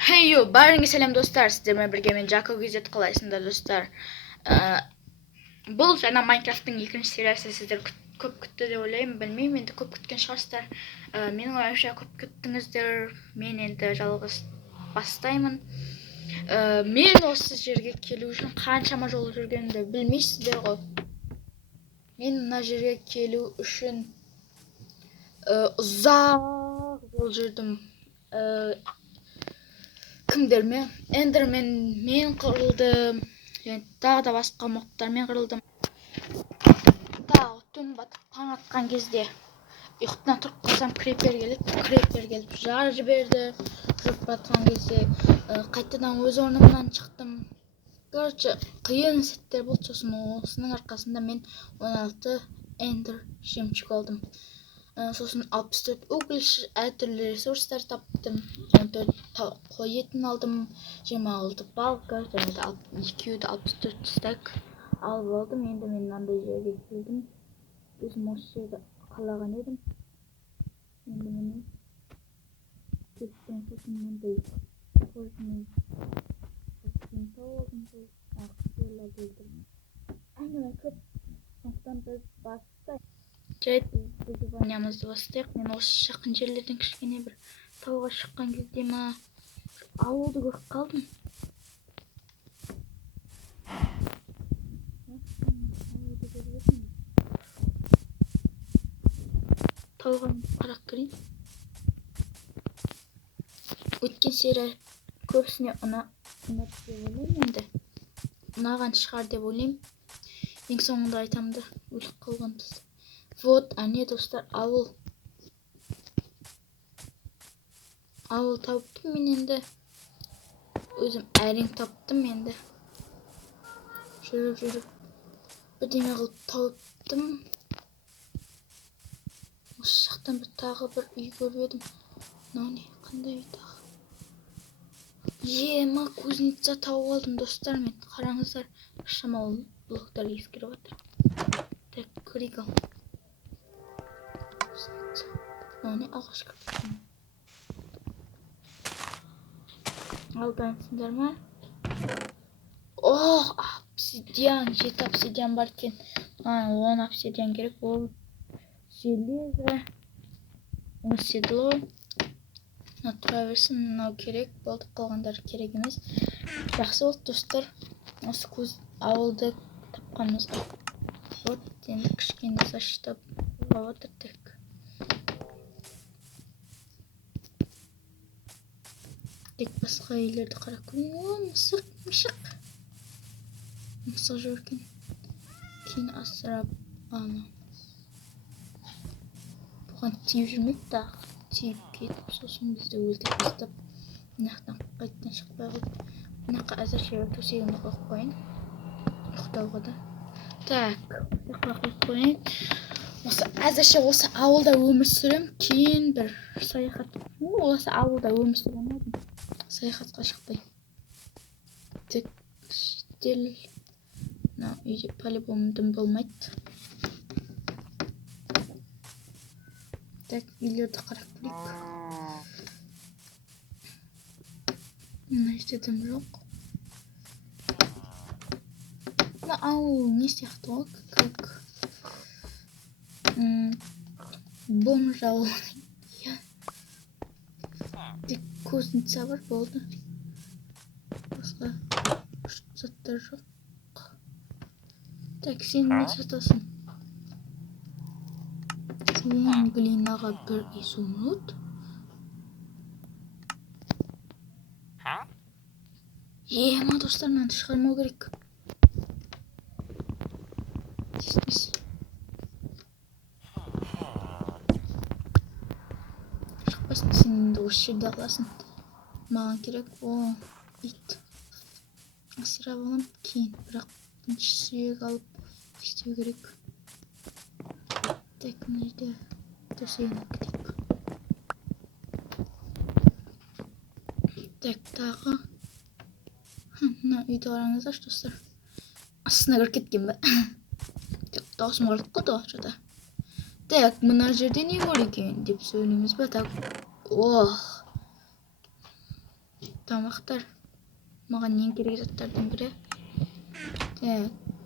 Heyo, barыңа сәлем достар, сіздермен бірге мен Жако Гюзет, қалайсыңдар достар? Бұл жаңа Майнкрафттың екінші сериясы сіздер көп күтті деп ойлаймын, білмеймін, енді көп күткен шығарсыздар. Менің ойымша көп күттіңіздер, мен енді жалғыз бастаймын. Мен осы жерге келу үшін қаншама жол жүргенімді білмейсіздер ғой. Мен мына жерге келу үшін ұзақ жол жүрдім. Кімдермен? Эндерменмен қырылдым. Және тағы да басқа мобтармен қырылдым. Тағы түн батып таң атқан кезде ұйқыдан тұрып қалсам крепер келіп жарып жіберді. Жүріп батқан кезде қайтадан өз орнымнан шықтым. Короче, қиын сәттер болды. Сосын осының арқасында мен 16 эндер жемчуг алдым. Сосын 64 уголь, әртүрлі ресурстар таптым. 14 қой етін алдым, 26 балка, және де 64 стек алып алдым. Енді мен мынандай жерге келдім. Өзім осы жерді қалаған едім. Енді міне кеттім. Сосын мынандай қойдың тауып алдым. Ақсерлерді өлтірдім. Әңгіме көп, сондықтан біз бастайық. Жарайды, выживаниямызды бастайық. Мен осы жақын жерлерден кішкене бір тауға шыққан кезде ауылды көріп қалдым. Тауға қарап көрейін. Өткен серия көбісіне ұнады деп ойлаймын енді. Ұнаған шығар деп ойлаймын. Ең соңында айтамын да өліп қалғанбыз. Вот, әне достар, ауыл тауыптым мен енді. Өзім әрең таптым енді. Жүріп бірдеңе қылып тауыптым. Осы жақтан тағы бір үй көріп едім. Мынау не, қандай үй тағы? Кузница тауып алдым достар мен. Қараңыздар, шамалы блоктар ескеріп жатыр. Так, көрейік ал. Мынау не, ағаш кірпіш. Ал дайынсыңдар ма? Обсидиан, 7 обсидиан бар екен. 10 обсидиан керек. Ол железо, седло. Тұра берсін, мынау керек. Болды, қалғандары керек емес. Жақсы болды достар. Осы ауылды тапқанымызға. Вот, енді кішкене заштап отырдық. Тек басқа үйлерді қарап көрейін. Мысық жүрген. Кейін асырап аламыз. Бұған тиіп жүрмейді дағы. Тиіп кетіп, сосын бізді өлтіріп тастап, мынақтан қайтадан шықпай қойып, мынаққа әзірше төсегімді қойып қояйын. Ұйықтауға да. Так, қойып қояйын. Әзірше осы ауылда өмір сүрем. Кейін бір саяхат. Осы ауылда өмір сүрем. Саяхатқа шықпай. Тек шетел. Үйде по-любому дым болмайды. Так, үйлерді қарап көрейік. Мына жерде дым жоқ. Ауыл не сияқты ғой, как бомж ауыл. Тек кузница бар, болды. Басқа заттар жоқ. Так, сен не сатасың? Глинаға бір изумруд. Ма достар, мынаны шығармау керек. Шықпасын, сен енді осы жерде қаласың. Маған керек. Ит. Асырап алам, кейін бірақ бірінші сүйек алып істеу керек. Так, мына жерде төсегін кетейік. Так, тағы. Мына үйді қараңыздаршы достар. Астына кіріп кеткен бе? Даусым қалдық қой доғашада. Так, мына жерде не бар екен деп сөйлейміз бе? Так, Тамақтар. Маған ең керек заттардың бірі.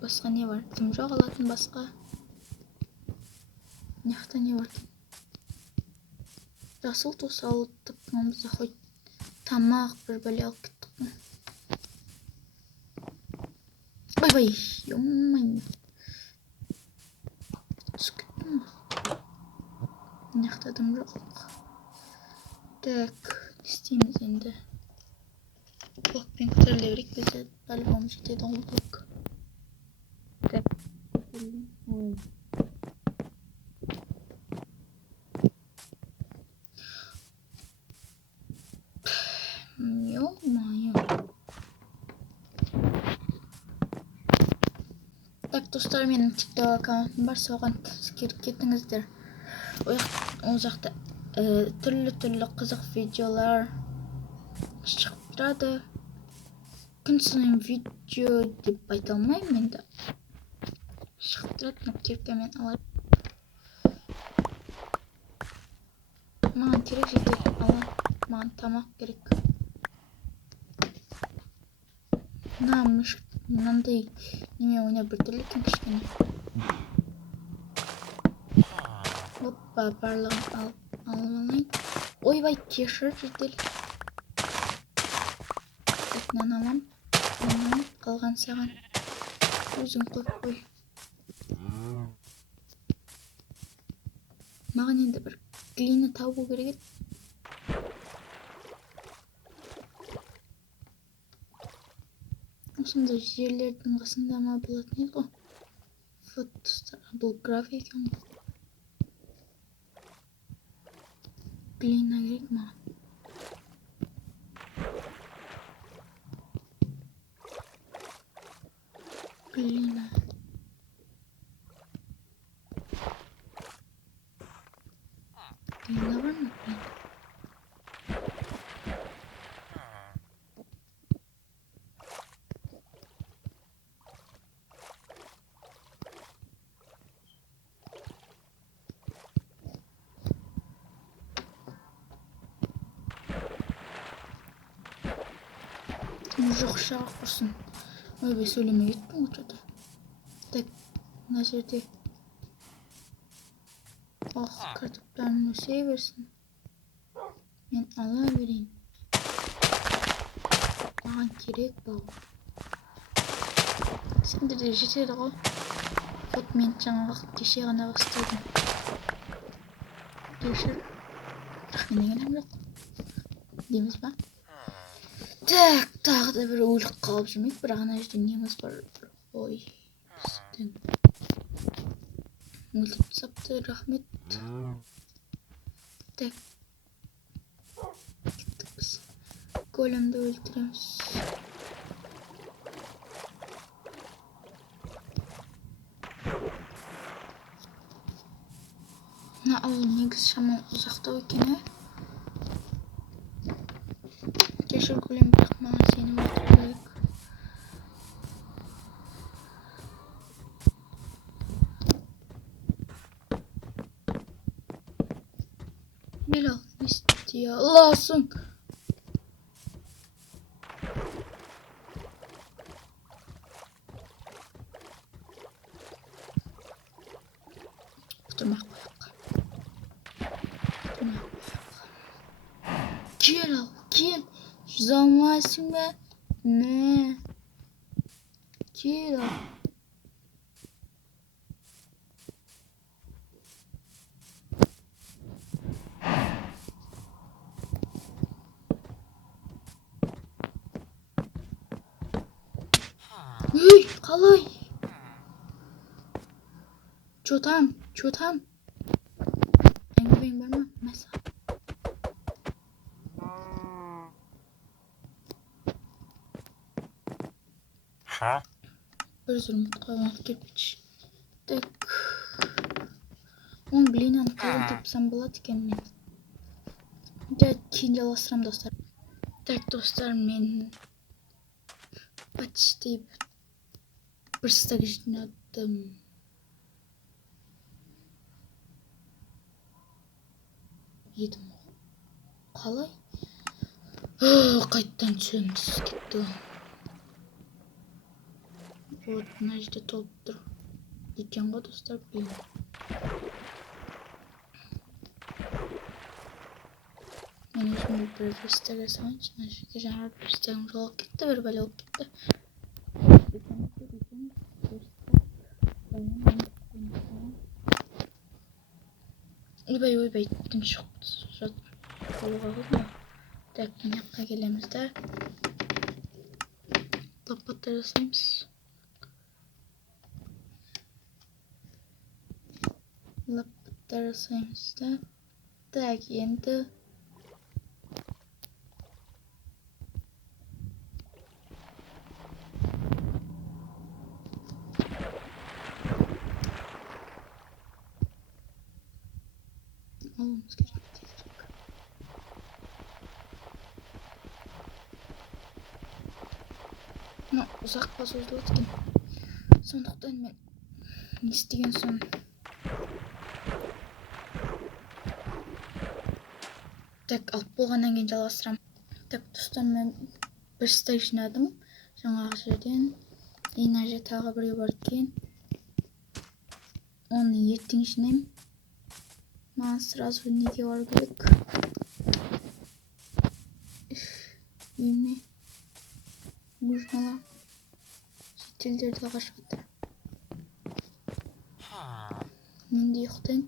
Басқа не бар? Тым жоқ алатын басқа. Мыняқта не бар? Жасыл тос алып тапқанымызда хоть тамақ бір бәле алып кеттік. Ой, ё-моё. Түсіп кеттім. Мыняқта дым жоқ. Так, не істейміз енді? Блокпен көтеріле берейік, бізде по-любому жетеді ғой блок. Так. Ой. Ё-моё. Так, достар, менің TikTok аккаунтым бар, соған кіріп кетіңіздер. Ол жақта түрлі қызық видеолар шығып тұрады. Күн сайын видео деп айта алмаймын енді. Шығып тұрады, кепкамен алып. Маған керек жетеді, маған тамақ керек. Мынандай неме ойнап біртүрлі екен кішкене. Оппа, барлығын алып алайын. Ойбай, кешір жедел. Мынаны алам. Қалған саған. Өзің қой. Маған енді бір глина табу керек еді. Осындай жерлердің қасында ма болатын еді ғой. Фотостар, бұл график екен ғой. Глина керек маған. Глина. Глина бар ма? Жоқ шағып құрсын. Ойбай, сөйлемей кеттім отырды. Так, мына жерде. Картоптарын өсе берсін. Мен ала берейін. Маған керек бау. Сендерде жетеді ғой. Вот мен жаңағы кеше ғана бастадым. Кешір. Менің жоқ. Дейміз ба? Так, тағы да бір өлік қалып жүрмейік. Бірақ ана жерде неміз бар. Ой, біздің. Өлтіп тастапты, рахмет. Так. Кеттік біз. Големді өлтіреміз. Мына ауыл негіз шаман ұзақтау екен, Кешір голем, бірақ маған сенім арту керек. Мелал, не істей аласың? Тұрмақ қояққа. Кел ал, кел. Жүз алмайсың ба? Мә. Кел ал. Ей, қалай? Чотам. Әңгімең бар ма? Мәса. Бір зұрмытқа оңып келпетші. Так. Он глинаны қалай тапсам болады екен мен. Кейін жалғастырамын, достар. Так, достар, мен почти бір стак жинадым. Едім ғой. Қалай? Кайттан түсөмүз кетти. Вот мына жерде толуптур экен го достор. Мен өзүмө bir verste жасаганчы, мына жерге жаңы верстегим жоголуп кетти, bir бала болуп кетти. Ойбай, тынчык болууга калды. Так, мына жакка келебиз да. Лопата жасайбыз. Лопата жасайбыз да. Так, енді алуымыз керек. Но ұзаққа созылып кеткен. Сондықтан мен не істеген соң так алып болғаннан кейін жалғастырамын. Так достар, мен бір стек жинадым жаңағы жерден. Мына жерде тағы біреу бар екен. Оны ертең жинаймын. Маған сразу неге бару керек? Үйіме нужно шетелдерді қашып. Мен де ұйықтайын.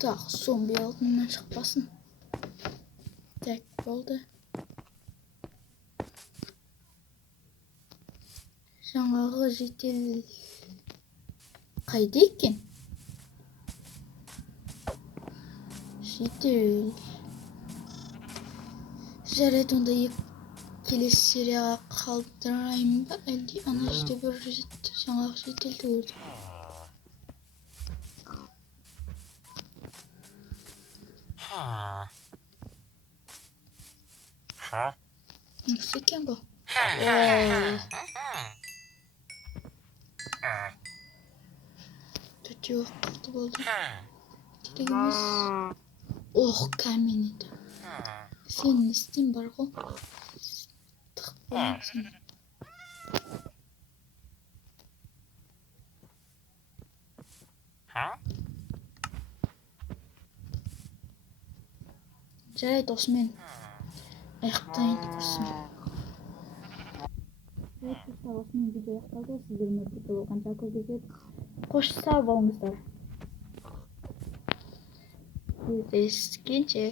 Так, зомби алдымнан шықпасын. Так, болды. Жаңағы жетел қайда екен? Жетел. Жарайды, онда келесі серияға қалдырайын ба? Әлде ана жерде бір жаңағы жетелді көрдім. Nasıl eкен bu? Төте уақыты болды. Керегіміз. Камень еді. Сен не істейін бар ғой? Тық болайын сені. Жарайды, осымен аяқтайын курсым. Осымен видео аяқталды. Сіздермен бірге болғанша көзге қош сау болыңыздар. Кездескенше.